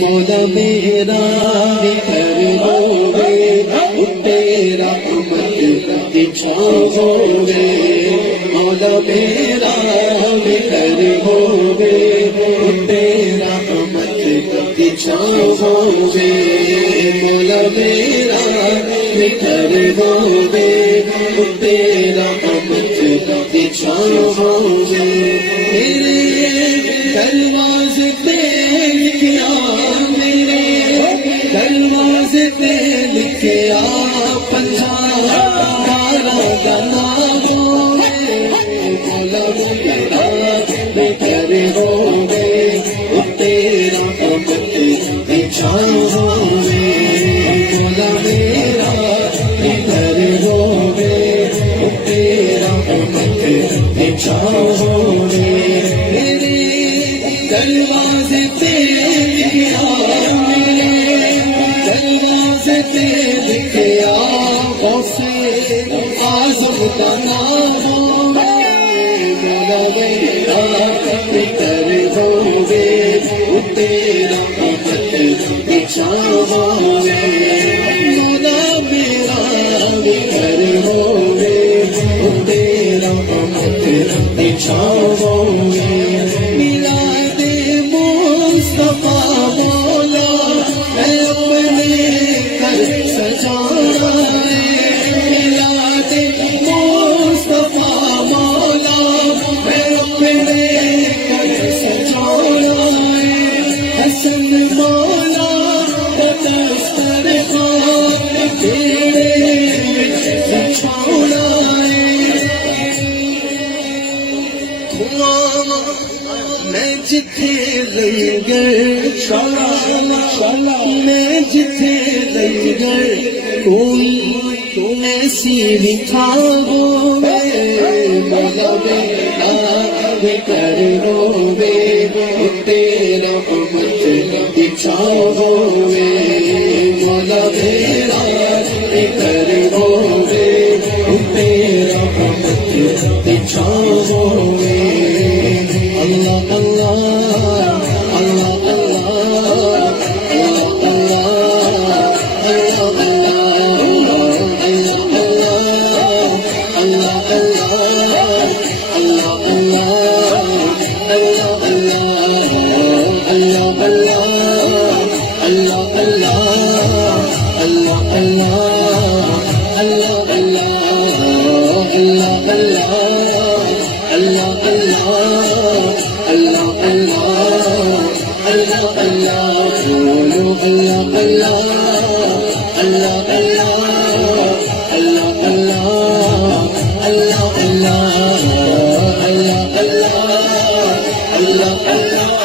مولا میرا بکھر ہوئے تیرا امت کی چھاؤں ہوئے مولا میرا بکھر ہوئے تیرا امت کی چھاؤں ہوئے مولا میرا بکھر ہوئے تیرا امت کی چھاؤں ہوئے میرے دروازے پہ لکھیا میرے دروازے پہ لکھیا پنجارا گانا ہوئے مولا میرا بکھر ہوئے تیرا امت کی چھاؤں ہوئے مولا میرا بکھر ہوئے تیرا امت کی چھاؤں ہوئے میرے دروازے پہ لکھیا میرے دروازے پہ لکھیا غوثے اعظم کا نام مولا میرا بکھر ہوئے تیرا امت کی چھاؤں ہوئے مولا میرا بکھر ہوئے تیرا امت کی چھاؤں ہوئے میلاد مصطفیٰ مولا اے اپنے گھر سجانا ہے میلاد مصطفیٰ مولا اے اپنے گھر سجانا ہے حسن مولا دسترخوان تیرے بچھانا ہے میں جتھے لنگر میں جتھے لنگر کوئی ایسی لکھا ہوئے مولا میرا بکھر ہوئے تیرا امت کی چھاؤں ہوئے مولا میرا بکھر ہوئے تیرا امت کی چھاؤں ہوئے اللہ اللہ اللہ اللہ اللہ Allah